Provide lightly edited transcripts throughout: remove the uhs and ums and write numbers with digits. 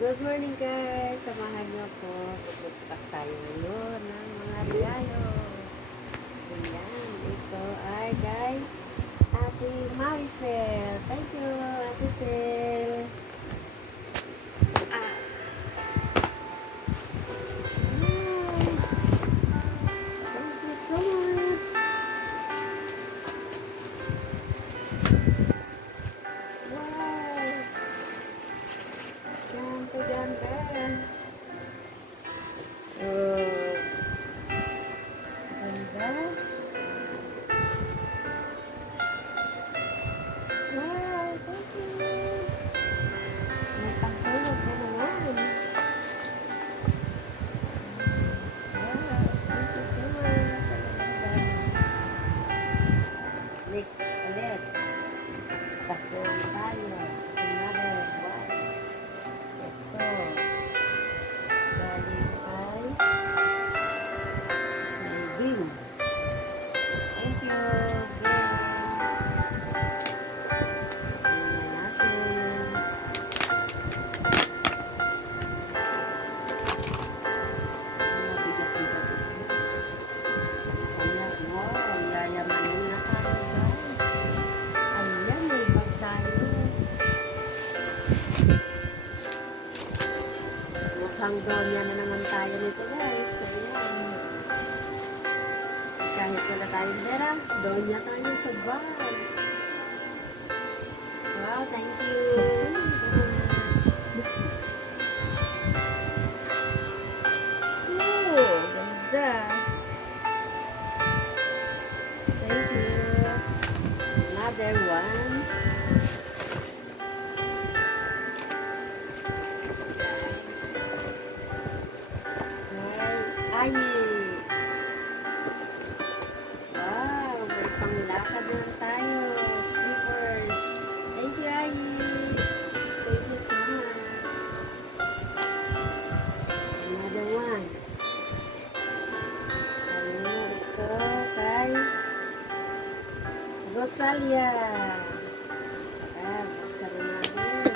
Good morning guys! Samahan niyo po. Pupuntas tayo ngayon ng mga regalo. Ayan, ito ay kay Ate Maricel. Thank you, Ate Sel. Ah. Thank you so much. Wow! Ganda. Oh, ganda. Wow, thank you. May pangtulog na naman. Wow, thank you so much. Next ulit. Pasun tayo. Another one. Ito. Galing ay Bin. Thank you, Bin. Tingnan natin. Mabigat-bigat ito. Ayan, wow, yayamanin na tayo, guys. Ayan, may bag tayo. Mukhang donya na naman tayo nito, guys. Ayan. Kahit wala tayong pera, donya tayo sa bag. Wow, thank you. Oh, ganda. Thank you. Another one. Ay, wow, may panglakad na tayo. Slippers. Thank you, Ai. Thank you so much. Another one. Ano ito kay Rosalia. Buksan na natin.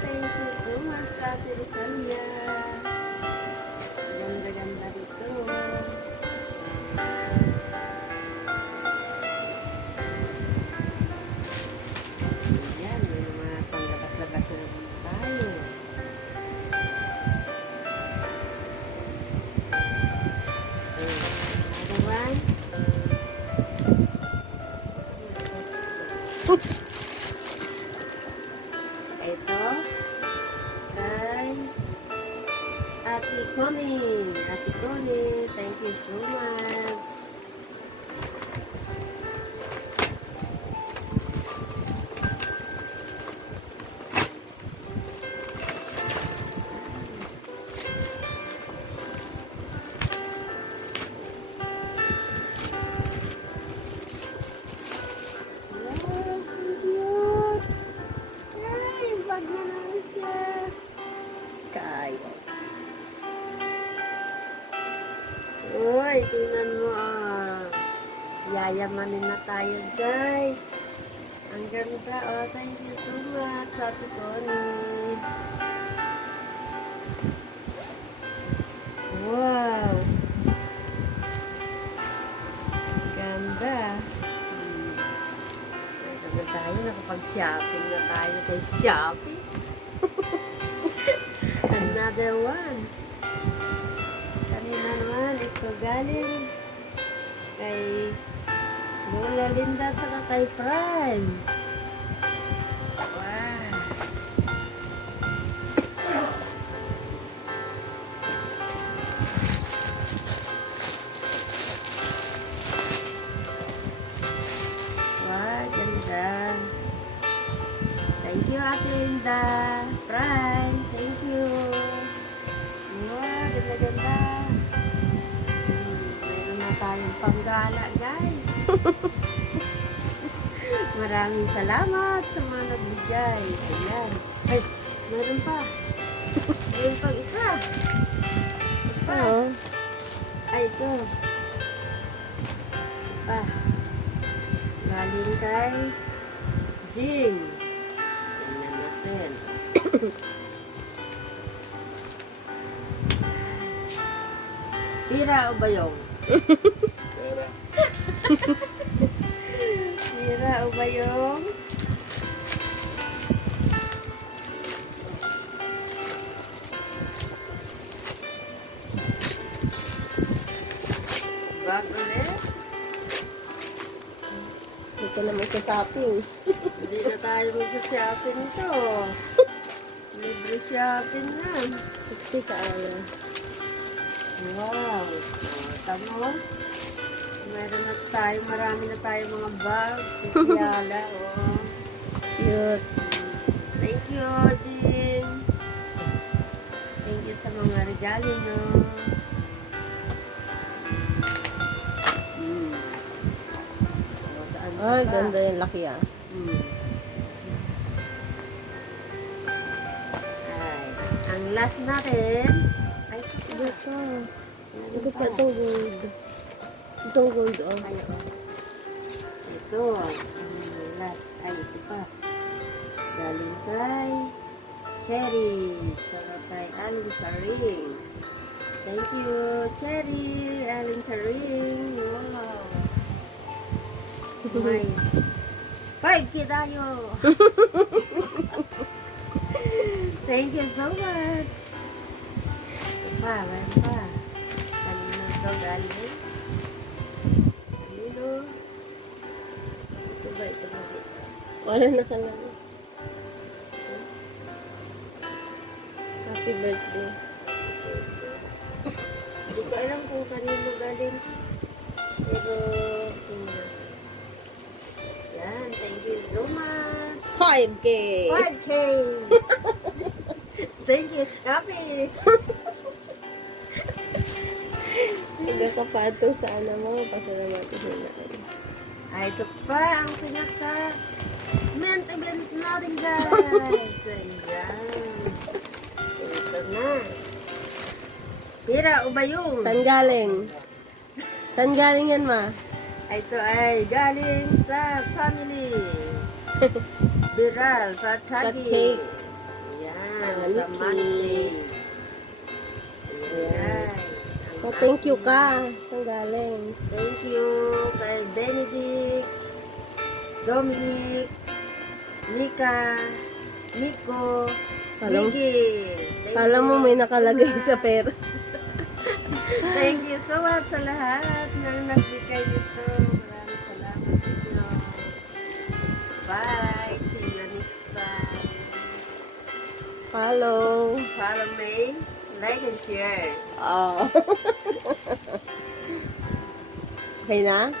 Thank you so much, Ate Rosalia. Ganda-ganda dito. Ayan, may mga panglabas-labas na tayo. Another one. Ito. Kay Ate Connie. Ate Connie, thank you so much. Wow, cute. Ay, bag na naman siya. Kaya. Uy, tingnan mo ah. Yayamanin na tayo, guys. Ang ganda. Oh, thank you so much, Ate Connie. Wow. Ganda. Ganda tayo. Nakapag-shopping na tayo kay Shopee. Another one. Kanina naman, ito galing kay Lola Linda at saka kay Prime. Wow. Wow, ganda. Thank you, Ate Linda. Prime, thank you. Wow, ganda-ganda. Meron na tayong panggala, guys. Maraming salamat sa mga nagbigay. Ayan. Ay, meron pa. Meron pang isa. Pa. Oo. Ay, ito. Pa. Galing kay Jing. Tingnan natin. Pira o bayong? Pira o bayong? Bag ulit? Hindi ka naman sa shopping. Hindi na tayo mag-shopping ito. Libre shopping na. Kasi ka ala. Wow. Tamo. Meron na tayo, marami na tayo mga bag. Sisyala, oh. Cute. Thank you, Jin. Thank you sa mga regalo, no. O, saan ka Ay, pa? ganda yung laki ah. Hmm. Ay, ang last natin, ay, ito. Ito pa itong gold. Itong gold oh. Ay, oh. Ito, ang last. Ay, ito pa. Galing kay Cherry. Saka kay Aling Charing. Thank you, Cherry. Aling Charing. Wow. May 5K tayo. Thank you so much. Ito pa, meron pa. Kanina ito galing. Kanino? Ito ba, ito ba, ito? Wala na ka lang. Happy birthday. Hindi ko alam kung kanino galing. Pero, yan, thank you so much. 5K! 5K! Thank you, Shopee! Nagkakapatong sa ano mo. Pasalamatan na. Ay, ito pa ang pinaka event natin, guys. Ayan. Ito na. Pira o bayong? Saan galing? Saan galing yan ma? Ito ay galing sa family. Biral sa Sa Tagi. cake. Ayan, Money sa money cake. cake. Ayan. Oh, thank you ka. Saan galing? Thank you kay Benedict, Dominic, Nika, Nico, Alam- Vicky. Thank Kala mo you may nakalagay so sa much. pera. Thank you so much sa lahat na nagbigay nito. Maraming salamat sa inyo. Bye. See you next time. Hello. Follow me, like and share. Oh. Okay na?